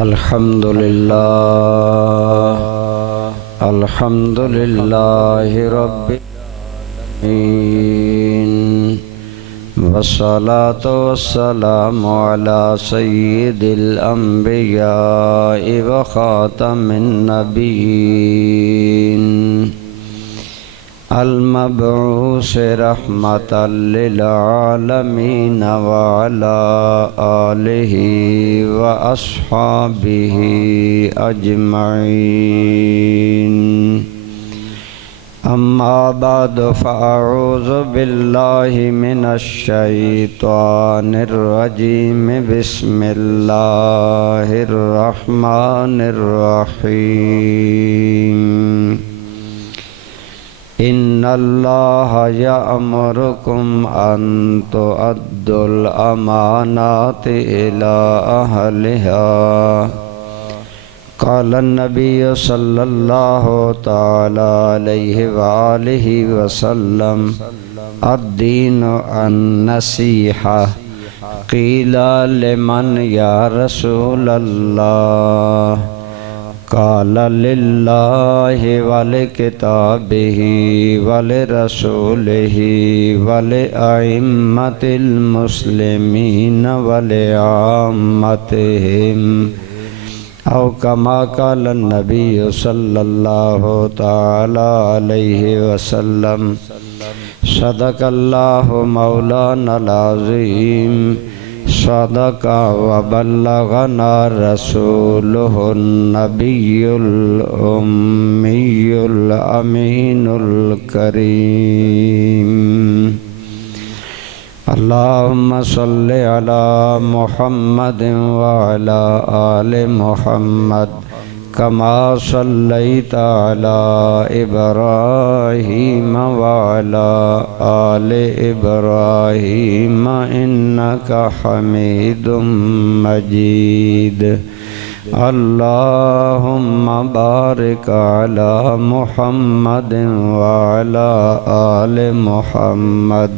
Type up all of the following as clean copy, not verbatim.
الحمد للہ رب العالمین والصلاة والسلام علی سید الانبیاء وخاتم النبیین المبعوث رحمة للعالمین وعلى آلہ وأصحابہ اجمعین اما بعد فاعوذ باللہ من الشیطان الرجیم بسم اللہ الرحمن الرحیم ان اللہ یأمرکم ان تؤدوا الامانات الی اہلہا قال النبی صلی اللہ تعالی علیہ وآلہ وسلم الدین النصیحہ قیل لمن یا رسول اللہ قال للہ ولکتابہ ولرسولہ ولأئمۃ المسلمین ولعامتہم او کما قال النبی صلی اللہ تعالی علیہ وسلم صدق اللہ مولانا العظیم صدق وبلغنا رسولہ النبی الأمی الأمین الکریم اللہم صلی علی محمد وعلی آل محمد کما صلیت علی ابراہیم وعلی آل ابراہیم انکا حمید مجید اللہم بارک علی محمد وعلی آل محمد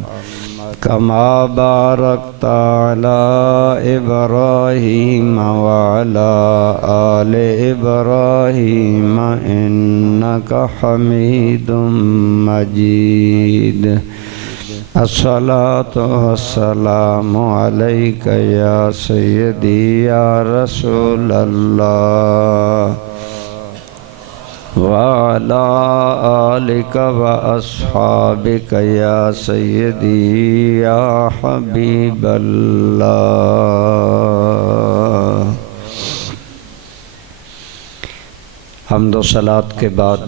کما بارکت علی ابراہیم وعلی آل ابراہیم انکا حمید مجید الصلاۃ والسلام علیک یا سیدی یا رسول اللہ وعلى آلك وأصحابك يا سيدي يا حبيب الله حمد و صلاة کے بعد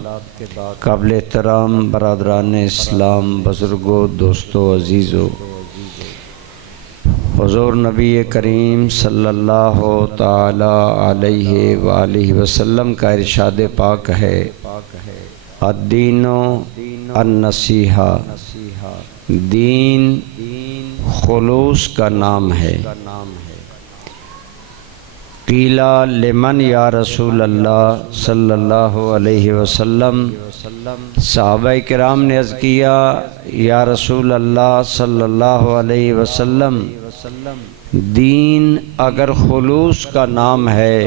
قابل احترام برادران اسلام بزرگوں دوستوں عزیزوں حضور نبی کریم صلی اللہ تعالی علیہ وآلہ وسلم کا ارشاد پاک ہے الدین النصیحہ دین خلوص کا نام ہے قیل لمن یا رسول اللہ صلی اللہ علیہ وسلم صحابہ کرام نے عرض کیا یا رسول اللہ صلی اللہ علیہ وسلم دین اگر خلوص کا نام ہے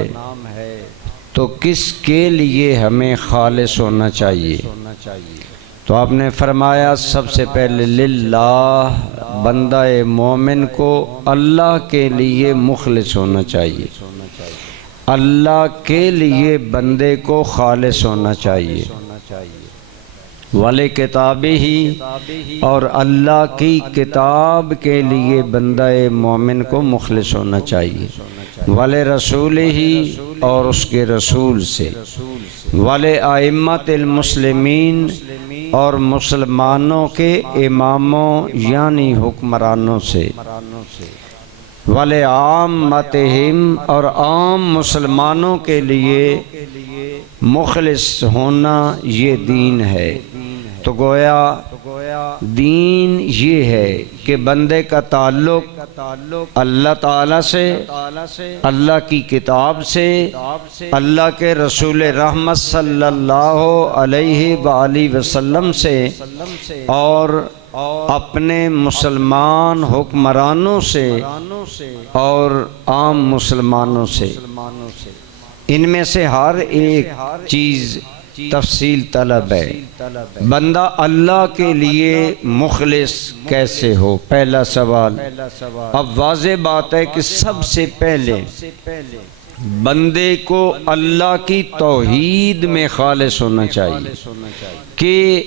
تو کس کے لیے ہمیں خالص ہونا چاہیے؟ تو آپ نے فرمایا سب سے پہلے للہ بندہ مومن کو اللہ کے لیے مخلص ہونا چاہیے، اللہ کے لیے بندے کو خالص ہونا چاہیے، وَلِكِتَابِهِ اور اللہ کی کتاب کے لیے بندہ مومن کو مخلص ہونا چاہیے، وَلِرَسُولِهِ اور اس کے رسول سے، وَلِأَئِمَّةِ الْمُسْلِمِينَ اور مسلمانوں کے اماموں یعنی حکمرانوں سے، وَلِعَامَّتِهِمْ اور عام مسلمانوں کے لیے مخلص ہونا یہ دین ہے۔ تو گویا دین یہ ہے کہ بندے کا تعلق اللہ تعالیٰ سے، اللہ کی کتاب سے، اللہ کے رسول رحمت صلی اللہ علیہ وآلہ وسلم سے اور اپنے مسلمان حکمرانوں سے اور عام مسلمانوں سے۔ ان میں سے ہر ایک چیز تفصیل طلب ہے۔ بندہ اللہ کے لیے مخلص کیسے ہو، پہلا سوال۔ اب واضح بات ہے کہ سب سے پہلے بندے کو اللہ کی توحید میں خالص ہونا چاہیے کہ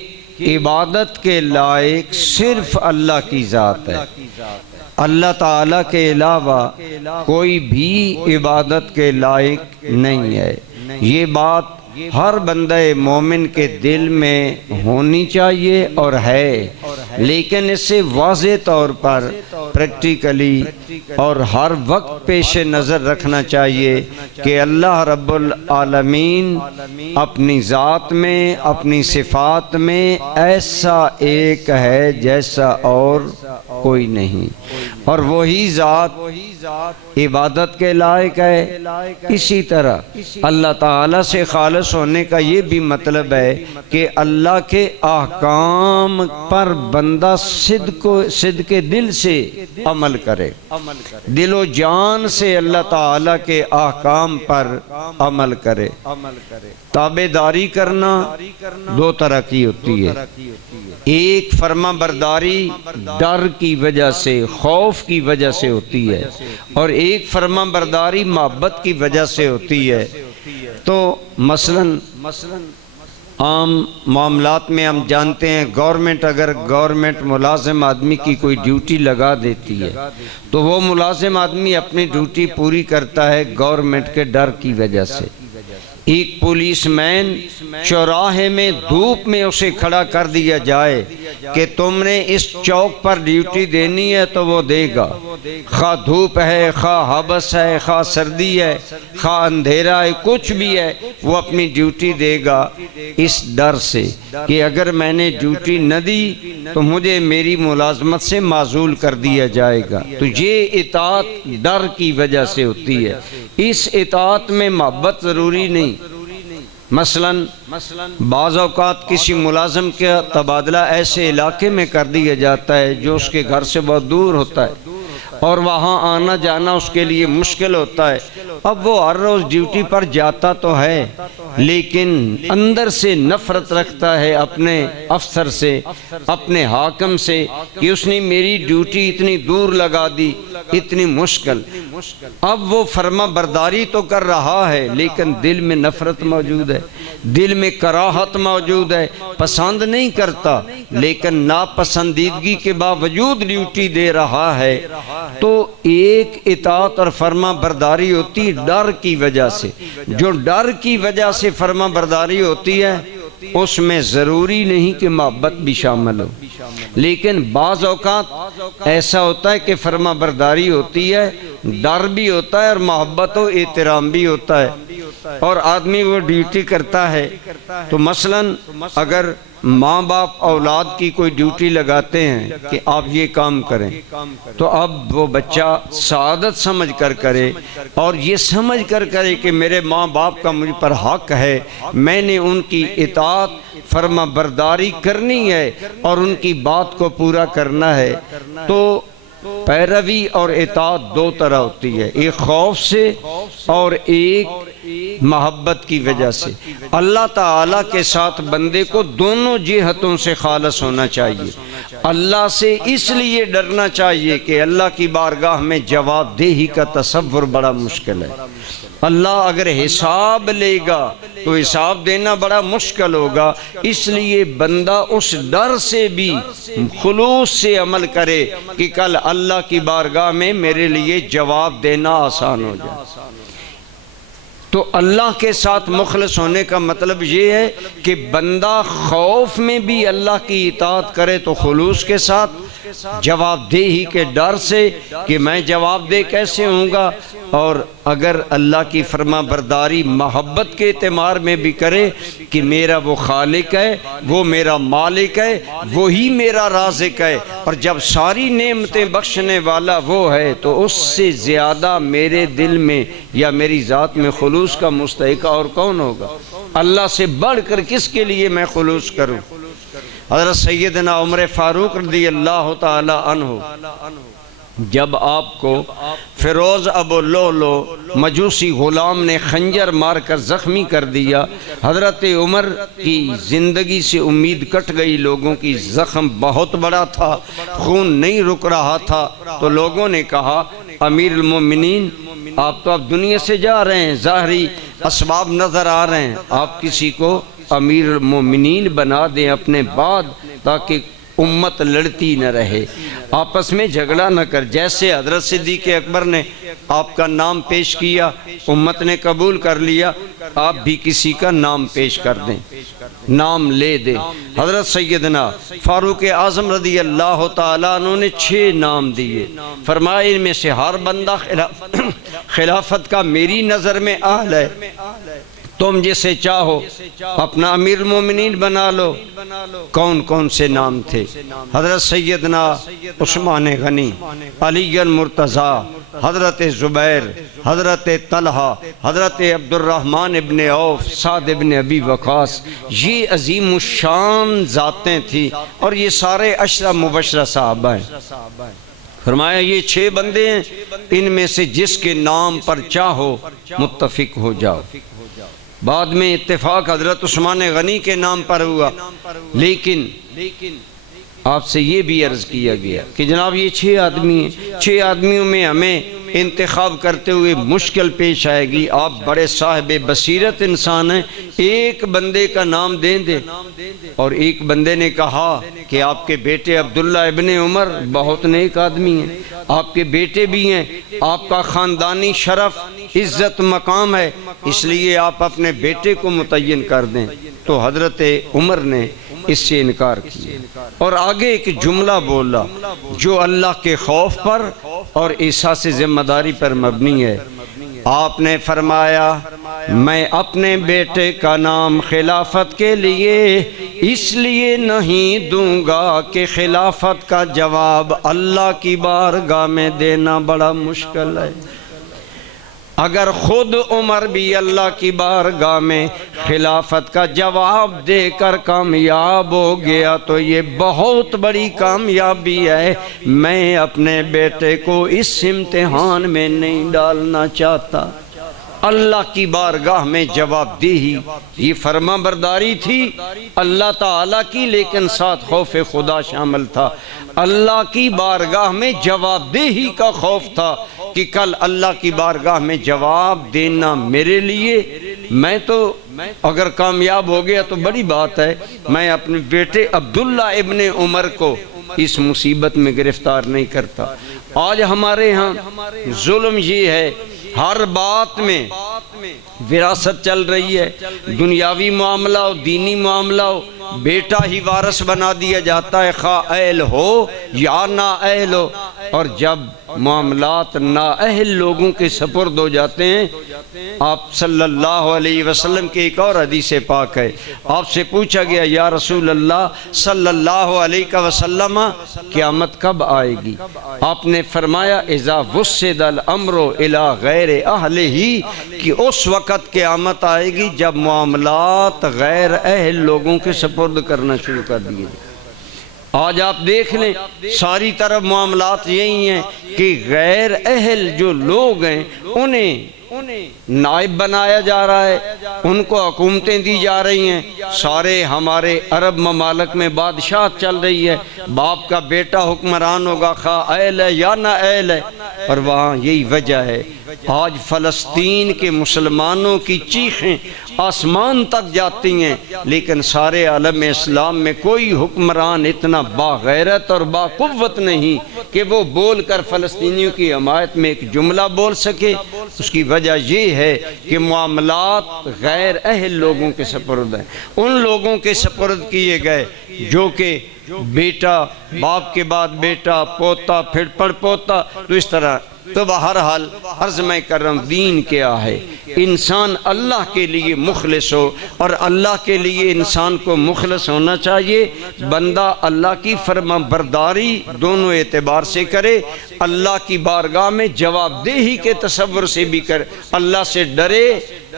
عبادت کے لائق صرف اللہ کی ذات ہے، اللہ تعالیٰ کے علاوہ کوئی بھی عبادت کے لائق نہیں ہے۔ یہ بات ہر بندہ مومن کے دل میں ہونی چاہیے اور ہے، لیکن اسے واضح طور پر پریکٹیکلی اور ہر وقت پیش نظر رکھنا چاہیے کہ اللہ رب العالمین اپنی ذات میں، اپنی صفات میں ایسا ایک ہے جیسا اور کوئی نہیں، اور وہی ذات عبادت کے لائق ہے۔ اسی طرح اللہ تعالیٰ سے خالص ہونے کا یہ بھی مطلب ہے کہ اللہ کے احکام پر بندہ صدق دل سے عمل کرے، دل و جان سے اللہ تعالیٰ کے احکام پر عمل کرے۔ تابعداری کرنا دو طرح کی ہوتی ہے، ایک فرما برداری ڈر کی وجہ سے، خوف کی وجہ سے ہوتی ہے، اور ایک فرما برداری محبت کی وجہ سے ہوتی ہے۔ تو مثلاً عام معاملات میں ہم جانتے ہیں اگر گورنمنٹ ملازم آدمی کی کوئی ڈیوٹی لگا دیتی ہے تو وہ ملازم آدمی اپنی ڈیوٹی پوری کرتا ہے گورنمنٹ کے ڈر کی وجہ سے۔ ایک پولیس مین چوراہے میں دھوپ میں اسے کھڑا کر دیا جائے کہ تم نے اس چوک پر ڈیوٹی دینی ہے تو وہ دے گا، خواہ دھوپ ہے، خواہ حبس ہے، خواہ سردی ہے، خواہ اندھیرا ہے، کچھ بھی ہے، وہ اپنی ڈیوٹی دے گا اس ڈر سے کہ اگر میں نے ڈیوٹی نہ دی تو مجھے میری ملازمت سے معزول کر دیا جائے گا۔ تو یہ اطاعت ڈر کی وجہ سے ہوتی ہے، اس اطاعت میں محبت ضروری نہیں۔ مثلاً بعض اوقات کسی ملازم کا تبادلہ ایسے علاقے میں کر دیا جاتا ہے جو اس کے گھر سے بہت دور ہوتا ہے اور وہاں آنا جانا اس کے لیے مشکل ہوتا ہے۔ اب وہ ہر روز ڈیوٹی پر جاتا تو ہے لیکن اندر سے نفرت رکھتا ہے اپنے افسر سے، اپنے حاکم سے کہ اس نے میری ڈیوٹی اتنی دور لگا دی، اتنی مشکل۔ اب وہ فرما برداری تو کر رہا ہے لیکن دل میں نفرت موجود ہے، دل میں کراہت موجود ہے، پسند نہیں کرتا، لیکن ناپسندیدگی کے باوجود ڈیوٹی دے رہا ہے۔ تو ایک اطاعت اور فرما برداری ہوتی ڈر کی وجہ سے، جو ڈر کی وجہ سے فرما برداری ہوتی ہے اس میں ضروری نہیں کہ محبت بھی شامل ہو، لیکن بعض اوقات ایسا ہوتا ہے کہ فرما برداری ہوتی ہے، ڈر بھی ہوتا ہے اور محبت و احترام بھی ہوتا ہے، اور آدمی وہ ڈیوٹی کرتا ہے۔ تو مثلاً اگر ماں باپ اولاد کی کوئی ڈیوٹی لگاتے ہیں کہ آپ یہ کام کریں تو اب وہ بچہ سعادت سمجھ کر کرے اور یہ سمجھ کر کرے کہ میرے ماں باپ کا مجھ پر حق ہے، میں نے ان کی اطاعت فرما برداری کرنی ہے اور ان کی بات کو پورا کرنا ہے۔ تو پیروی اور اطاعت دو طرح ہوتی ہے، ایک خوف سے اور ایک محبت کی وجہ سے۔ اللہ تعالیٰ کے ساتھ بندے کو دونوں جہتوں سے خالص ہونا چاہیے۔ اللہ سے اس لیے ڈرنا چاہیے کہ اللہ کی بارگاہ میں جواب دہی کا تصور بڑا مشکل ہے۔ اللہ اگر حساب لے گا تو حساب دینا بڑا مشکل ہوگا، اس لیے بندہ اس ڈر سے بھی خلوص سے عمل کرے کہ کل اللہ کی بارگاہ میں میرے لیے جواب دینا آسان ہو جائے۔ تو اللہ کے ساتھ مخلص ہونے کا مطلب یہ ہے کہ بندہ خوف میں بھی اللہ کی اطاعت کرے تو خلوص کے ساتھ، جواب دہی کے ڈر سے کہ میں جواب دہ کیسے ہوں گا، اور اگر اللہ کی فرما برداری محبت کے اعتبار میں بھی کرے کہ میرا وہ خالق ہے، وہ میرا مالک ہے، وہی میرا رازق ہے، اور جب ساری نعمتیں بخشنے والا وہ ہے تو اس سے زیادہ میرے دل میں یا میری ذات میں خلوص کا مستحق اور کون ہوگا؟ اللہ سے بڑھ کر کس کے لیے میں خلوص کروں؟ حضرت سیدنا عمر فاروق رضی اللہ تعالی عنہ جب آپ کو فیروز ابو لولو مجوسی غلام نے خنجر مار کر زخمی کر دیا، حضرت عمر کی زندگی سے امید کٹ گئی، لوگوں کی زخم بہت بڑا تھا، خون نہیں رک رہا تھا، تو لوگوں نے کہا امیر المومنین آپ تو اب دنیا سے جا رہے ہیں، ظاہری اسباب نظر آ رہے ہیں، آپ کسی کو امیر المومنین بنا دیں اپنے بعد، تاکہ امت لڑتی نہ رہے، آپس میں جھگڑا نہ کر۔ جیسے حضرت صدیق اکبر نے آپ کا نام پیش کیا، امت نے قبول کر لیا، آپ بھی کسی کا نام پیش کر دیں، نام لے دیں۔ حضرت سیدنا فاروق اعظم رضی اللہ تعالیٰ عنہ نے 6 نام دیے، فرمایا ان میں سے ہر بندہ خلافت کا میری نظر میں اہل ہے، تم جسے چاہو اپنا امیر المومنین بنا لو۔ کون کون سے نام تھے؟ حضرت سیدنا عثمان غنی، علی المرتضیٰ، حضرت زبیر، حضرت طلحہ، حضرت عبد الرحمن ابن عوف، سعد ابن ابی وقاص، یہ عظیم الشان ذاتیں تھیں، اور یہ سارے 10 مبشرہ صحابہ ہیں۔ فرمایا یہ 6 بندے ہیں، ان میں سے جس کے نام پر چاہو متفق ہو جاؤ۔ بعد میں اتفاق حضرت عثمان غنی کے نام پر ہوا، لیکن آپ سے یہ بھی عرض کیا گیا کہ جناب یہ 6 آدمی ہیں، 6 آدمیوں میں ہمیں انتخاب کرتے ہوئے مشکل پیش آئے گی، آپ بڑے صاحب بصیرت انسان ہیں، ایک بندے کا نام دیں دیں۔ اور ایک بندے نے کہا کہ آپ کے بیٹے عبداللہ ابن عمر بہت نیک آدمی ہیں، آپ کے بیٹے بھی ہیں، آپ کا خاندانی شرف عزت مقام ہے، اس لیے آپ اپنے بیٹے کو متعین کر دیں۔ تو حضرت عمر نے اس سے انکار کیا اور آگے ایک جملہ بولا جو اللہ کے خوف پر اور احساس ذمہ داری پر مبنی ہے۔ آپ نے فرمایا میں اپنے بیٹے کا نام خلافت کے لیے اس لیے نہیں دوں گا کہ خلافت کا جواب اللہ کی بارگاہ میں دینا بڑا مشکل ہے۔ اگر خود عمر بھی اللہ کی بارگاہ میں خلافت کا جواب دے کر کامیاب ہو گیا تو یہ بہت بڑی کامیابی ہے، میں اپنے بیٹے کو اس امتحان میں نہیں ڈالنا چاہتا۔ اللہ کی بارگاہ میں جواب دہی، یہ فرما برداری تھی اللہ تعالیٰ کی، لیکن ساتھ خوف خدا شامل تھا۔ اللہ کی بارگاہ میں جواب دہی کا خوف تھا کہ کل اللہ کی بارگاہ میں جواب دینا میرے لیے، میں تو اگر کامیاب ہو گیا تو بڑی بات ہے، میں اپنے بیٹے عبداللہ ابن عمر کو اس مصیبت میں گرفتار نہیں کرتا۔ آج ہمارے ہاں ظلم یہ ہے، ہر بات میں وراثت چل رہی ہے، دنیاوی معاملہ ہو دینی معاملہ ہو، بیٹا ہی وارث بنا دیا جاتا ہے، خواہ اہل ہو یا نا اہل ہو، اور جب معاملات نااہل لوگوں کے سپرد ہو جاتے ہیں، آپ صلی اللہ علیہ وسلم کی ایک اور حدیث پاک ہے، آپ سے پوچھا گیا یا رسول اللہ صلی اللہ علیہ وسلم قیامت کب آئے گی؟ آپ نے فرمایا اذا وسد الامر الی غیر اہلہ، کہ اس وقت قیامت آئے گی جب معاملات غیر اہل لوگوں کے سپرد کرنا شروع کر دیے۔ آج آپ دیکھ لیں ساری طرف معاملات یہی ہیں کہ غیر اہل جو لوگ ہیں انہیں نائب بنایا جا رہا ہے، ان کو حکومتیں دی جا رہی ہیں۔ سارے ہمارے عرب ممالک میں بادشاہت چل رہی ہے، باپ کا بیٹا حکمران ہوگا خواہ اہل ہے یا نہ اہل ہے، اور وہاں یہی وجہ ہے آج فلسطین کے مسلمانوں کی چیخیں آسمان تک جاتی ہیں، لیکن سارے عالم اسلام میں کوئی حکمران اتنا باغیرت اور باقوت نہیں کہ وہ بول کر فلسطینیوں کی حمایت میں ایک جملہ بول سکے۔ اس کی وجہ یہ ہے کہ معاملات غیر اہل لوگوں کے سپرد ہیں، ان لوگوں کے سپرد کیے گئے جو کہ بیٹا باپ کے بعد بیٹا، پوتا، پھر پڑ پوتا، تو اس طرح۔ تو بہرحال عرض میں کر رہا ہوں دین کیا ہے، انسان اللہ کے لیے مخلص ہو، اور اللہ کے لیے انسان کو مخلص ہونا چاہیے، بندہ اللہ کی فرما برداری دونوں اعتبار سے کرے، اللہ کی بارگاہ میں جواب دہی کے تصور سے بھی کرے، اللہ سے ڈرے،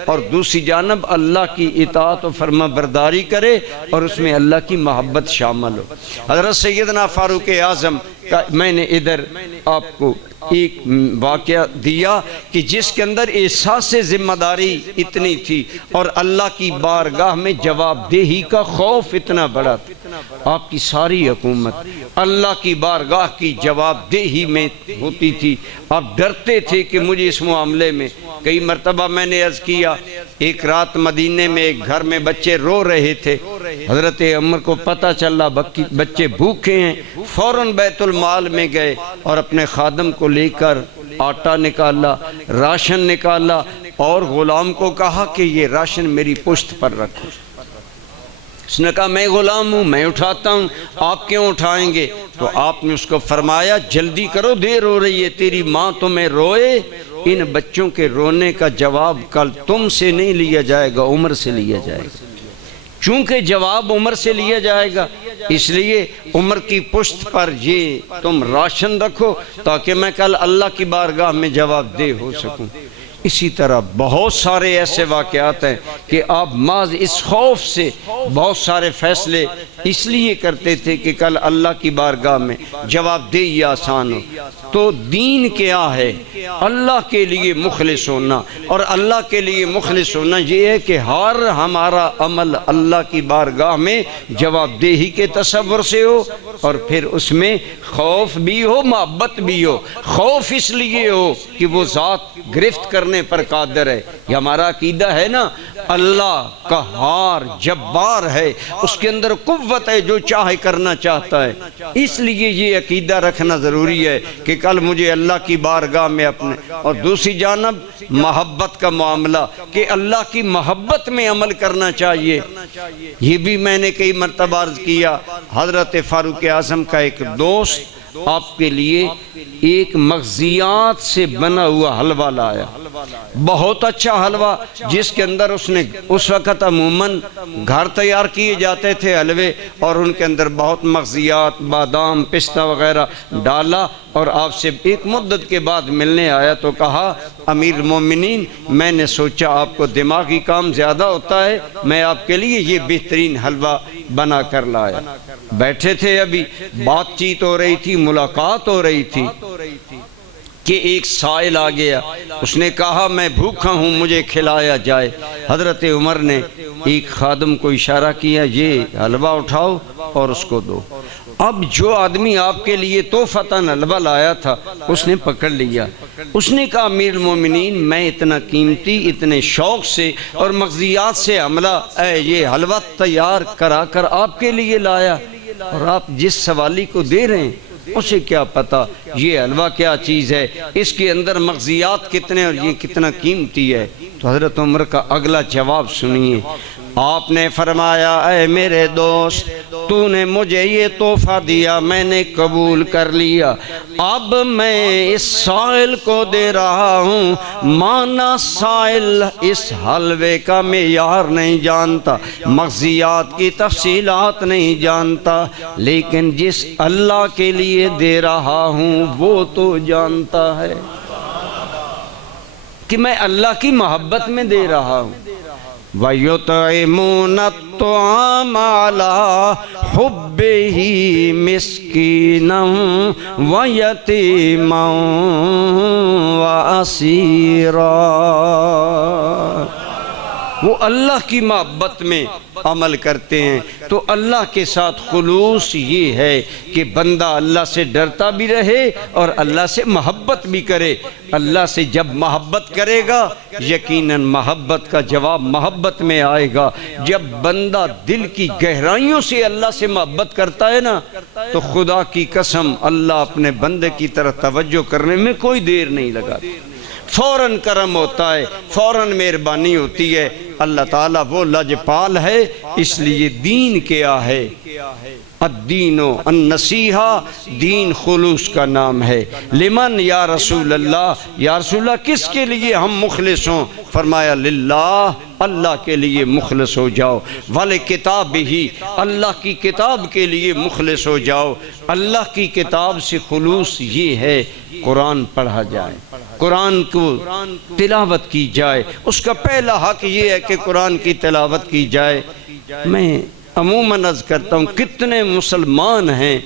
اور دوسری جانب اللہ کی اطاعت و فرما برداری کرے، اور اس میں اللہ کی محبت شامل ہو۔ حضرت سیدنا فاروق اعظم میں نے ادھر آپ کو ایک واقعہ دیا کہ جس کے اندر احساس ذمہ داری اتنی تھی اور اللہ کی بارگاہ میں جواب دہی کا خوف اتنا بڑا تھا۔ آپ کی ساری حکومت اللہ کی بارگاہ کی جواب دہی میں ہوتی تھی۔ آپ ڈرتے تھے کہ مجھے اس معاملے میں، کئی مرتبہ میں نے عرض کیا، ایک رات مدینے میں ایک گھر میں بچے رو رہے تھے، حضرت عمر کو پتہ چلا بچے بھوکے ہیں، فوراً بیت المال میں گئے اور اپنے خادم کو لے کر آٹا نکالا، راشن نکالا اور غلام کو کہا کہ یہ راشن میری پشت پر رکھو۔ اس نے کہا میں غلام ہوں، میں اٹھاتا ہوں، آپ کیوں اٹھائیں گے؟ تو آپ نے اس کو فرمایا جلدی کرو، دیر ہو رہی ہے، تیری ماں تمہیں روئے، ان بچوں کے رونے کا جواب کل تم سے نہیں لیا جائے گا، عمر سے لیا جائے گا۔ چونکہ جواب عمر سے لیا جائے گا، اس لیے عمر کی پشت پر یہ تم راشن رکھو تاکہ میں کل اللہ کی بارگاہ میں جواب دہ ہو سکوں۔ اسی طرح بہت سارے ایسے واقعات ہیں کہ آپ محض اس خوف سے بہت سارے فیصلے اس لیے کرتے تھے کہ کل اللہ کی بارگاہ میں جواب دہی آسان ہو۔ تو دین کیا ہے؟ اللہ کے لیے مخلص ہونا، اور اللہ کے لیے مخلص ہونا یہ ہے کہ ہر ہمارا عمل اللہ کی بارگاہ میں جواب دہی کے تصور سے ہو، اور پھر اس میں خوف بھی ہو، محبت بھی ہو۔ خوف اس لیے ہو کہ وہ ذات گرفت کرنے پر قادر ہے، یہ ہمارا عقیدہ ہے نا، اللہ قہار جبار ہے، اس کے اندر قوت ہے، جو چاہے کرنا چاہتا ہے۔ اس لیے یہ عقیدہ رکھنا ضروری ہے کہ کل مجھے اللہ کی بارگاہ میں اپنے، اور دوسری جانب محبت کا معاملہ کہ اللہ کی محبت میں عمل کرنا چاہیے۔ یہ بھی میں نے کئی مرتبہ عرض کیا، حضرت فاروق اعظم کا ایک دوست آپ کے لیے ایک مغزیات سے بنا ہوا حلوہ لایا، بہت اچھا حلوہ، جس کے اندر اس نے اس وقت عموماً گھر تیار کیے جاتے تھے حلوے، اور ان کے اندر بہت مغزیات، بادام، پستہ وغیرہ ڈالا، اور آپ سے ایک مدت کے بعد ملنے آیا تو کہا امیر المومنین میں نے سوچا آپ کو دماغی کام زیادہ ہوتا ہے، میں آپ کے لیے یہ بہترین حلوہ بنا کر لایا۔ بیٹھے تھے، ابھی بات چیت ہو رہی تھی، ملاقات ہو رہی تھی کہ ایک سائل آ گیا، اس نے کہا میں بھوکا ہوں، مجھے کھلایا جائے۔ حضرت عمر نے ایک خادم کو اشارہ کیا، یہ حلوہ اٹھاؤ اور اس کو دو۔ اب جو آدمی آپ کے لیے تحفتاً حلوہ لایا تھا اس نے پکڑ لیا، اس نے کہا امیر المومنین میں اتنا قیمتی، اتنے شوق سے اور مغزیات سے عملہ یہ حلوہ تیار کرا کر آپ کے لیے لایا، اور آپ جس سوالی کو دے رہے ہیں اسے کیا پتا یہ حلوہ کیا چیز ہے، اس کے اندر مغزیات کتنے اور یہ کتنا قیمتی ہے۔ تو حضرت عمر کا اگلا جواب سنیے، آپ نے فرمایا اے میرے دوست، تو نے مجھے یہ تحفہ دیا، میں نے قبول کر لیا، اب میں اس سائل کو دے رہا ہوں، مانا سائل اس حلوے کا معیار نہیں جانتا، مغزیات کی تفصیلات نہیں جانتا، لیکن جس اللہ کے لیے دے رہا ہوں وہ تو جانتا ہے کہ میں اللہ کی محبت میں دے رہا ہوں۔ وَيُطْعِمُونَ الطَّعَامَ عَلَىٰ حُبِّهِ مِسْكِينًا وَيَتِيمًا وَأَسِيرًا۔ وہ اللہ کی محبت میں عمل کرتے ہیں، تو اللہ کے ساتھ خلوص یہ ہے کہ بندہ اللہ سے ڈرتا بھی رہے اور اللہ سے محبت بھی کرے۔ اللہ سے جب محبت کرے گا یقیناً محبت کا جواب محبت میں آئے گا۔ جب بندہ دل کی گہرائیوں سے اللہ سے محبت کرتا ہے نا تو خدا کی قسم اللہ اپنے بندے کی طرف توجہ کرنے میں کوئی دیر نہیں لگاتا، فوراً کرم ہوتا ہے، فوراً مہربانی ہوتی ہے۔ اللہ تعالیٰ وہ لجپال ہے، اس لیے دین کیا ہے؟ الدین النصیحہ، دین خلوص کا نام ہے۔ لمن یا رسول اللہ، یا رسول اللہ کس کے لیے ہم مخلص ہوں؟ فرمایا للہ، اللہ کے لیے مخلص ہو جاؤ، وَلِکِتَابِهِ، اللہ کی کتاب کے لیے مخلص ہو جاؤ۔ اللہ کی کتاب سے خلوص یہ ہے قرآن پڑھا جائے، قرآن کو تلاوت کی جائے، اس کا پہلا حق یہ ہے کہ قرآن کی تلاوت کی جائے۔ میں عموماً عرض کرتا ہوں کتنے مسلمان ہیں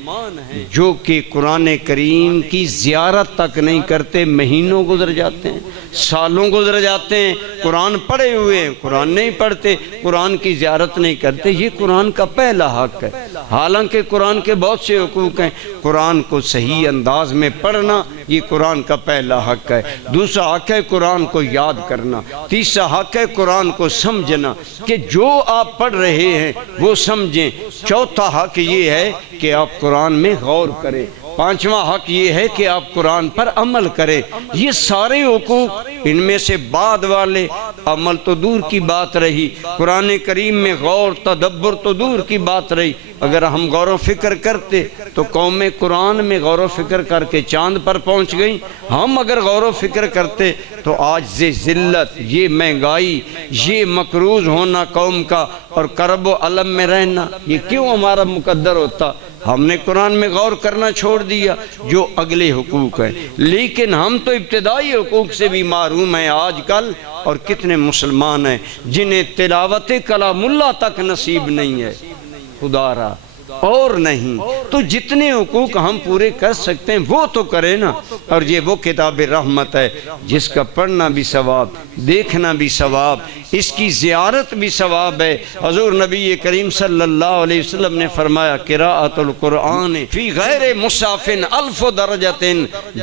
جو کہ قرآن کریم کی زیارت تک نہیں کرتے، مہینوں گزر جاتے ہیں، سالوں گزر جاتے ہیں، قرآن پڑھے ہوئے ہیں، قرآن نہیں پڑھتے، قرآن کی زیارت نہیں کرتے۔ یہ قرآن کا پہلا حق ہے، حالانکہ قرآن کے بہت سے حقوق ہیں۔ قرآن کو صحیح انداز میں پڑھنا یہ قرآن کا پہلا حق ہے۔ دوسرا حق ہے قرآن کو یاد کرنا۔ تیسرا حق ہے قرآن کو سمجھنا کہ جو آپ پڑھ رہے ہیں وہ سمجھیں۔ چوتھا حق یہ ہے کہ آپ قرآن میں غور کریں۔ پانچواں حق یہ ہے کہ آپ قرآن پر عمل کریں۔ یہ سارے حقوق، ان میں سے بعد والے عمل تو دور کی بات رہی، قرآن کریم میں غور تدبر تو دور کی بات رہی۔ اگر ہم غور و فکر کرتے تو قوم قرآن میں غور و فکر کر کے چاند پر پہنچ گئی۔ ہم اگر غور و فکر کرتے تو آج ذلت، یہ مہنگائی، یہ مقروض ہونا قوم کا اور کرب و علم میں رہنا، یہ کیوں ہمارا مقدر ہوتا؟ ہم نے قرآن میں غور کرنا چھوڑ دیا، جو اگلے حقوق ہیں۔ لیکن ہم تو ابتدائی حقوق سے بھی محروم ہیں آج کل، اور کتنے مسلمان ہیں جنہیں تلاوت کلام اللہ تک نصیب نہیں ہے۔ خدا را اور نہیں تو جتنے حقوق ہم پورے کر سکتے ہیں وہ تو کریں نا۔ اور یہ وہ کتاب رحمت ہے جس کا پڑھنا بھی ثواب، دیکھنا بھی ثواب، اس کی زیارت بھی ثواب ہے۔ حضور نبی کریم صلی اللہ علیہ وسلم نے فرمایا قراءۃ القرآن فی غیر مصحف الف درجۃ،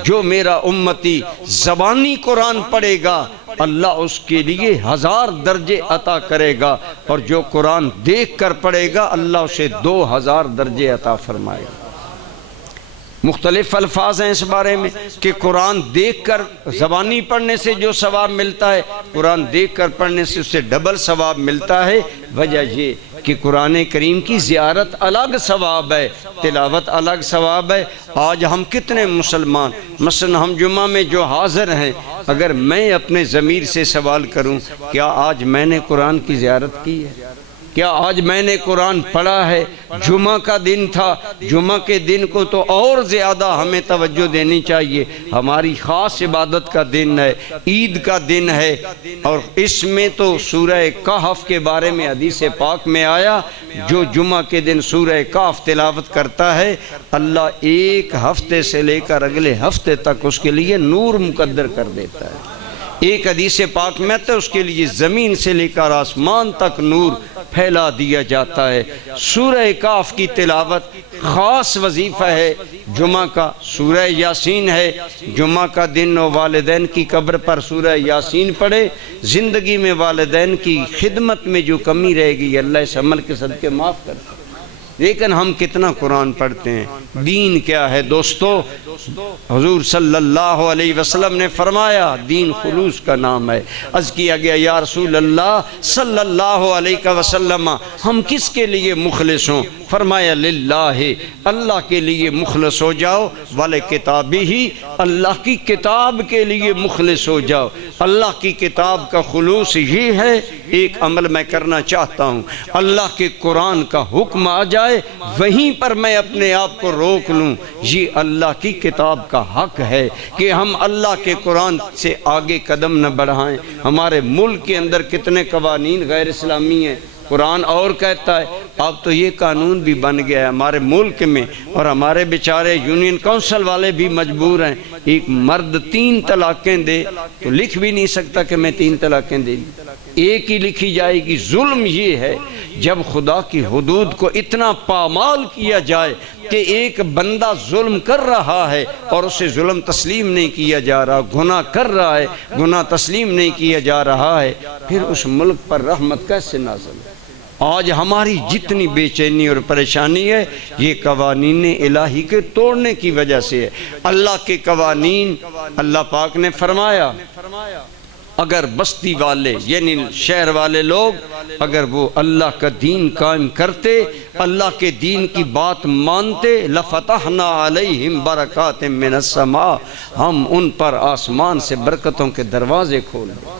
جو میرا امتی زبانی قرآن پڑھے گا اللہ اس کے لیے 1000 درجے عطا کرے گا، اور جو قرآن دیکھ کر پڑھے گا اللہ اسے 2000 درجے عطا فرمائے گا۔ مختلف الفاظ ہیں اس بارے میں کہ قرآن دیکھ کر زبانی پڑھنے سے جو ثواب ملتا ہے، قرآن دیکھ کر پڑھنے سے اسے ڈبل ثواب ملتا ہے۔ وجہ یہ کہ قرآن کریم کی زیارت الگ ثواب ہے، تلاوت الگ ثواب ہے۔ آج ہم کتنے مسلمان، مثلا ہم جمعہ میں جو حاضر ہیں، اگر میں اپنے ضمیر سے سوال کروں کیا آج میں نے قرآن کی زیارت کی ہے؟ کیا آج میں نے قرآن پڑھا ہے؟ جمعہ کا دن تھا، جمعہ کے دن کو تو اور زیادہ ہمیں توجہ دینی چاہیے۔ ہماری خاص عبادت کا دن ہے، عید کا دن ہے، اور اس میں تو سورہ کہف کے بارے میں حدیث پاک میں آیا جو جمعہ کے دن سورہ کہف تلاوت کرتا ہے اللہ ایک ہفتے سے لے کر اگلے ہفتے تک اس کے لیے نور مقدر کر دیتا ہے۔ ایک حدیث پاک میں تو اس کے لیے زمین سے لے کر آسمان تک نور پھیلا دیا جاتا ہے۔ سورہ کہف کی تلاوت خاص وظیفہ ہے جمعہ کا۔ سورہ یاسین ہے، جمعہ کا دن و والدین کی قبر پر سورہ یاسین پڑھے، زندگی میں والدین کی خدمت میں جو کمی رہے گی اللہ اس عمل کے صدقے معاف کرتا ہے۔ لیکن ہم کتنا قرآن پڑھتے ہیں؟ دین کیا ہے دوستو؟ حضور صلی اللہ علیہ وسلم نے فرمایا دین خلوص کا نام ہے۔ عرض کیا گیا یا رسول اللہ صلی اللہ علیہ وسلم ہم کس کے لیے مخلص ہوں؟ فرمایا للہ، اللہ کے لیے مخلص ہو جاؤ، والے کتابی ہی، اللہ کی کتاب کے لیے مخلص ہو جاؤ۔ اللہ کی کتاب کا خلوص یہ ہے، ایک عمل میں کرنا چاہتا ہوں، اللہ کے قرآن کا حکم آ جائے وہیں پر میں اپنے آپ کو روک لوں۔ یہ اللہ کی کتاب کا حق ہے کہ ہم اللہ کے قرآن سے آگے قدم نہ بڑھائیں۔ ہمارے ملک کے اندر کتنے قوانین غیر اسلامی ہیں، قرآن اور کہتا ہے۔ اب تو یہ قانون بھی بن گیا ہے ہمارے ملک میں، اور ہمارے بیچارے یونین کونسل والے بھی مجبور ہیں۔ ایک مرد 3 طلاقیں دے تو لکھ بھی نہیں سکتا کہ میں 3 طلاقیں دے لوں، ایک ہی لکھی جائے گی۔ ظلم یہ ہے جب خدا کی حدود کو اتنا پامال کیا جائے کہ ایک بندہ ظلم کر رہا ہے اور اسے ظلم تسلیم نہیں کیا جا رہا، گناہ کر رہا ہے، گناہ تسلیم نہیں کیا جا رہا ہے، پھر اس ملک پر رحمت کیسے نازل ہے؟ آج ہماری جتنی بے چینی اور پریشانی ہے یہ قوانین الہی کے توڑنے کی وجہ سے ہے۔ اللہ کے قوانین، اللہ پاک نے فرمایا اگر بستی والے یعنی شہر والے لوگ اگر وہ اللہ کا دین قائم کرتے، اللہ کے دین کی بات مانتے، لفتحنا علیہم برکات من السماء، ہم ان پر آسمان سے برکتوں کے دروازے کھول دیں۔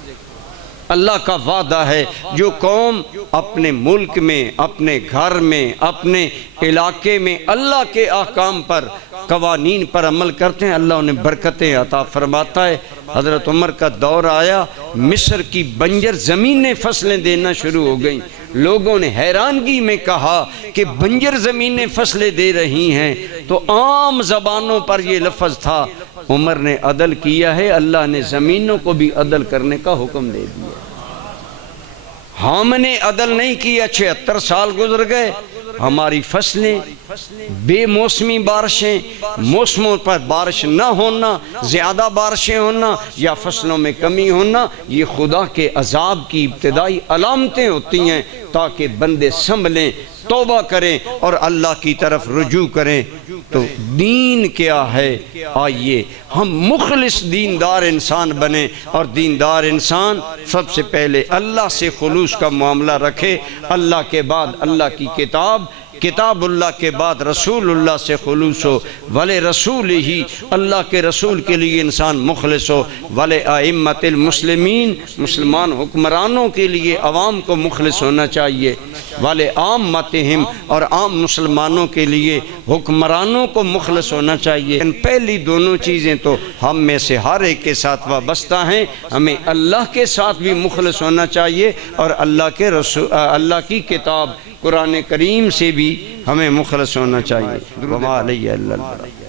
اللہ کا وعدہ ہے جو قوم اپنے ملک میں، اپنے گھر میں، اپنے علاقے میں اللہ کے احکام پر قوانین پر عمل کرتے ہیں، اللہ انہیں برکتیں عطا فرماتا ہے۔ حضرت عمر کا دور آیا، مصر کی بنجر زمینیں فصلیں دینا شروع ہو گئیں۔ لوگوں نے حیرانگی میں کہا کہ بنجر زمینیں فصلیں دے رہی ہیں، تو عام زبانوں پر یہ لفظ تھا۔ عمر نے عدل کیا ہے، اللہ نے زمینوں کو بھی عدل کرنے کا حکم دے دیا۔ ہم نے عدل نہیں کیا، 76 سال گزر گئے، ہماری فصلیں بے موسمی بارشیں، موسموں پر بارش نہ ہونا، زیادہ بارشیں ہونا یا فصلوں میں کمی ہونا، یہ خدا کے عذاب کی ابتدائی علامتیں ہوتی ہیں، تاکہ بندے سنبھلیں، توبہ کریں اور اللہ کی طرف رجوع کریں۔ تو دین کیا ہے؟ آئیے ہم مخلص دیندار انسان بنیں، اور دیندار انسان سب سے پہلے اللہ سے خلوص کا معاملہ رکھے، اللہ کے بعد اللہ کی کتاب اللہ کے بعد رسول اللہ سے خلوص ہو، وَلِ رسول ہی، اللہ کے رسول کے لیے انسان مخلص ہو، وَلِ ائمۃ المسلمین، مسلمان حکمرانوں کے لیے عوام کو مخلص ہونا چاہیے، وَلِ عامتہم، اور عام مسلمانوں کے لیے حکمرانوں کو مخلص ہونا چاہیے۔ ان پہلی دونوں چیزیں تو ہم میں سے ہر ایک کے ساتھ وابستہ ہیں، ہمیں اللہ کے ساتھ بھی مخلص ہونا چاہیے، اور اللہ کی کتاب قرآن کریم سے بھی ہمیں مخلص ہونا چاہیے۔ وما علیہ الا البلاغ۔